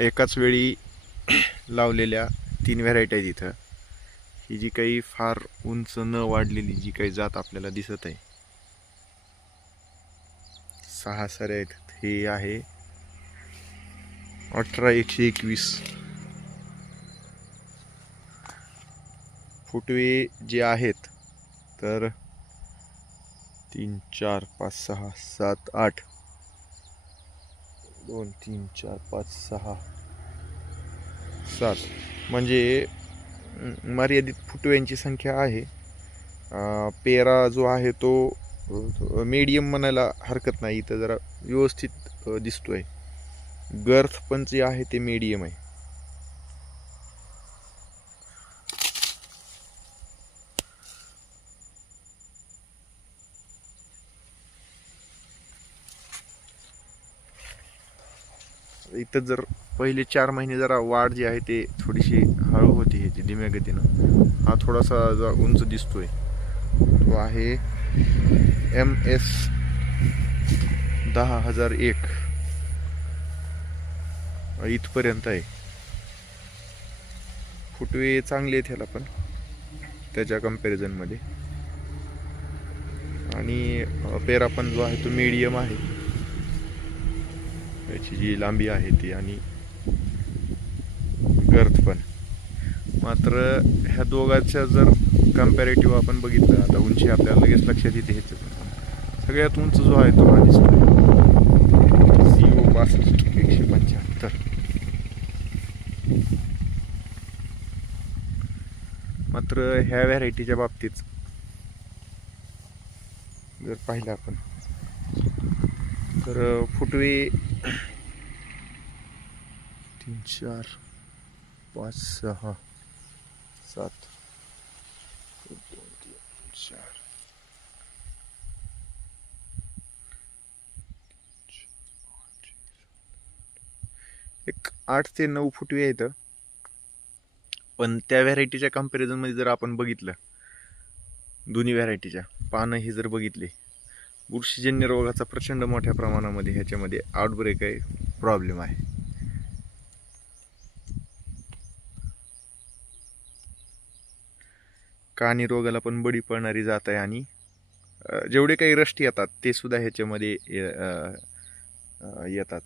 एकाच वेळी लावलेल्या 3 व्हरायटी आहेत इथं. ही जी काही फार उंच न वाढलेली जी काही जात आपल्याला दिसत आहे, 6 सऱ्या आहेत. हे आहे 18121. फुटवे जे आहेत तर 3 4 5 6 7 8, 2 3 4 5 6 7, म्हणजे मर्यादित फुटव्यांची संख्या आहे. पेरा जो आहे तो मीडियम म्हणायला हरकत नाही, इथं जरा व्यवस्थित दिसतोय. गर्थ पण जे आहे ते मीडियम आहे. इथं जर पहिले 4 महिने जरा वाढ जी आहे ते थोडीशी हळू होती, ह्याची धीम्या गतीनं. हा थोडासा उंच दिसतोय, तो आहे MS 10,001 इथपर्यंत आहे. फुटवे चांगले आहेत ह्याला पण त्याच्या कंपॅरिझनमध्ये, आणि पेरा पण जो आहे तो मीडियम आहे. याची जी लांबी आहे ती आणि गर्थ पण. मात्र ह्या दोघांच्या जर कंपॅरेटिव्ह आपण बघितलं, आता उंची आपल्याला लगेच लक्षात येते. ह्याचं सगळ्यात उंच जो आहे तो हा दिसतोय, CO 62 175. मात्र ह्या व्हरायटीच्या बाबतीत जर पाहिलं आपण तर फुटवे 3 4 5 6 7 2 3 4 एक 8 ते 9 फुटवे आहेत. पण त्या व्हरायटीच्या कंपॅरिझनमध्ये जर आपण बघितलं, दोन्ही व्हरायटीच्या पानं ही जर बघितली, बुरशीजन्य रोगाचा प्रचंड मोठ्या प्रमाणामध्ये ह्याच्यामध्ये आउटब्रेक आहे, प्रॉब्लेम आहे. कानी रोगाला पण बळी पडणारी जात आहे, आणि जेवढे काही रस्ट येतात ते सुद्धा ह्याच्यामध्ये येतात.